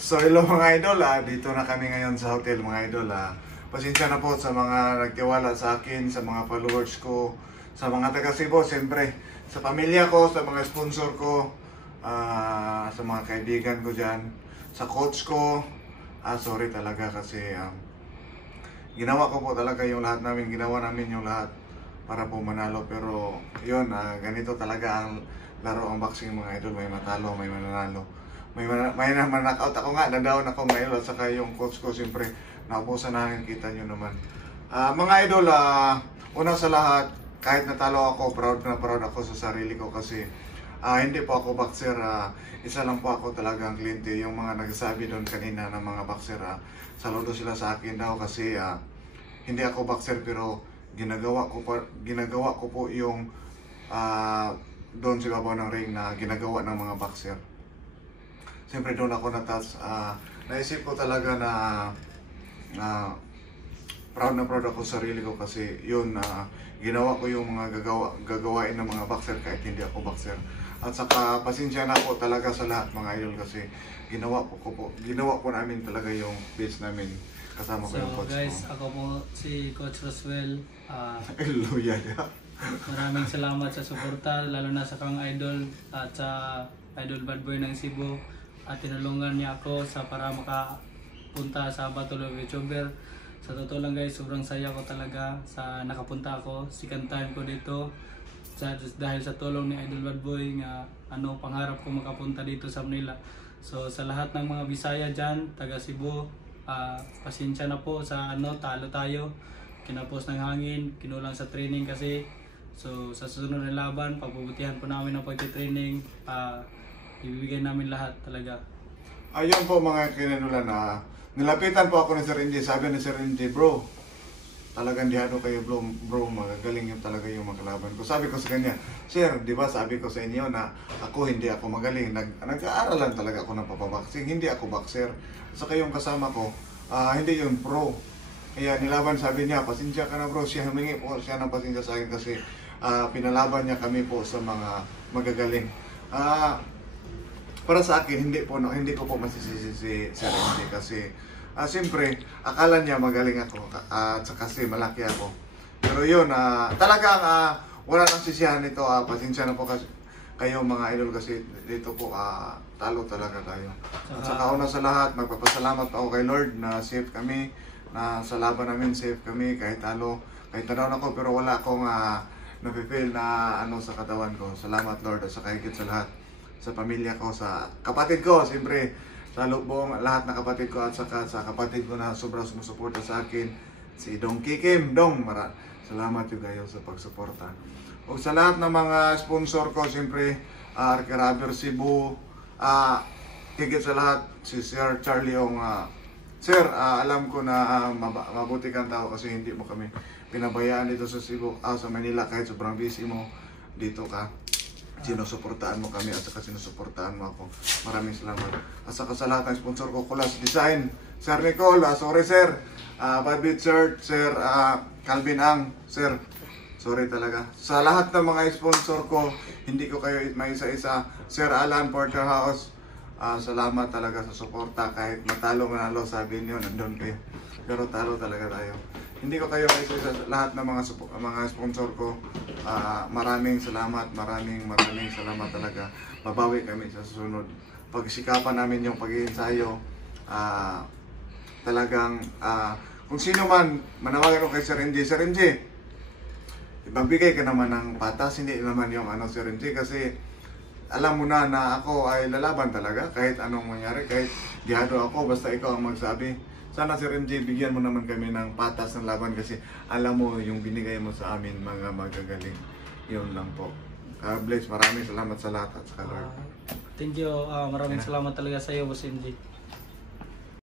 So hello mga idol, dito na kami ngayon sa hotel mga idol. Pasensya na po sa mga nagtiwala sa akin, sa mga followers ko, sa mga taga Cebu, siyempre sa pamilya ko, sa mga sponsor ko, sa mga kaibigan ko dyan, sa coach ko. Sorry talaga kasi ginawa ko po talaga yung lahat namin, ginawa namin yung lahat para po manalo. Pero yun, ganito talaga ang laro ang boxing mga idol, may matalo, may mananalo. May man-knockout ako nga, na-down ako ngayon at saka yung coach ko siyempre naubusan na, kita nyo naman. Mga idol, una sa lahat, kahit natalo ako, proud na proud ako sa sarili ko kasi hindi po ako boxer, isa lang po ako talagang kliyente. Yung mga nagsasabi doon kanina ng mga boxer, saludo sila sa akin daw kasi hindi ako boxer pero ginagawa ko po yung doon sa babaw ng ring na ginagawa ng mga boxer. Siyempre doon ako naisip ko talaga na proud na proud ako sa sarili ko kasi yun, ginawa ko yung mga gagawain ng mga boxer kahit hindi ako boxer. At saka pasensya na po talaga sa lahat mga idol kasi ginawa po namin talaga yung base namin kasama ko yung coach guys, ko. ako po si Coach Roswell. Hello, Yaya. Maraming salamat sa suporta, lalo na sa kang idol at sa idol bad boy ng Cebu. At tinulungan niya ako para makapunta sa Battle of YouTuber. Sa totoo lang guys, sobrang saya ko talaga sa nakapunta ako. Second time ko dito dahil sa tulong ni Idol Bad Boy nga pangarap ko makapunta dito sa Manila. So sa lahat ng mga Bisaya dyan, taga Cebu, pasensya na po sa talo tayo. Kinapos ng hangin, kinulang sa training kasi. So sa susunod na laban, pagbubutihan po namin ang pagtitraining. Ibibigay namin lahat talaga. Ayun po mga kinanulan, nilapitan po ako ni Sir Indy. Sabi ni Sir Indy, bro, talagang dihado kayo bro, magagaling yung talaga yung makalaban ko. Sabi ko sa kanya, Sir, di ba sabi ko sa inyo na ako hindi ako magaling. Nag-aaral lang talaga ako ng papaboxing, hindi ako boxer. Saka yung kasama ko, hindi yung pro. Kaya nilaban, sabi niya, pasensya ka na bro. Siya humingi po siya ng pasensya sa akin kasi pinalaban niya kami po sa mga magagaling. Para sa akin, hindi ko po masisisi si Sir Indy kasi siyempre, akala niya magaling ako at kasi malaki ako. Pero yun, talagang wala nang sisihan nito. Pasensya na po kasi kayo mga idol kasi dito po talo talaga tayo. At saka una sa lahat, magpapasalamat ako kay Lord na safe kami, na sa laban namin safe kami kahit talo, kahit na ako pero wala akong napipil na sa katawan ko. Salamat Lord at saka higit sa lahat sa pamilya ko, sa kapatid ko, siyempre sa buong lahat na kapatid ko at saka sa kapatid ko na sobrang sumusuporta sa akin, si Dong Kikim. Dong, salamat yung kayo sa pagsuporta. O sa lahat ng mga sponsor ko, siyempre Arcaraber Cebu, higit sa lahat si Sir Charlie Ong. Sir, alam ko na mabuti kang tao kasi hindi mo kami pinabayaan dito sa Cebu, sa Manila kahit sobrang busy mo, dito ka. Sinusuportaan mo kami at saka sinusuportaan mo ako. Maraming salamat. At saka sa lahat ng sponsor ko, Kulas Design, Sir Nicole, sorry sir, Badbit Sir, Sir Calvin Ang, sir, sorry talaga. Sa lahat ng mga sponsor ko, hindi ko kayo may isa-isa. Sir Alan Porterhouse, salamat talaga sa suporta. Kahit matalo-manalo, sabi niyo, nandun kayo. Pero talo talaga tayo. Hindi ko kayo isa sa lahat ng mga sponsor ko. Maraming salamat, maraming salamat talaga. Babawi kami sa susunod. Pagsikapan namin yung pag-iensayo. Talagang kung sino man manawagan ko kay Sir Indy, Sir Indy, magbigay ka naman ng patas, hindi naman yung Sir Indy, kasi alam mo na ako ay lalaban talaga kahit anong mangyari, kahit gihado ako, basta ikaw ang magsabi. Sana Sir MJ, bigyan mo naman kami ng patas ng laban kasi alam mo yung binigay mo sa amin mga magagaling. Yun lang po. Bless, maraming salamat sa lahat at sa Lord. Thank you, maraming salamat talaga sa iyo, Boss MJ.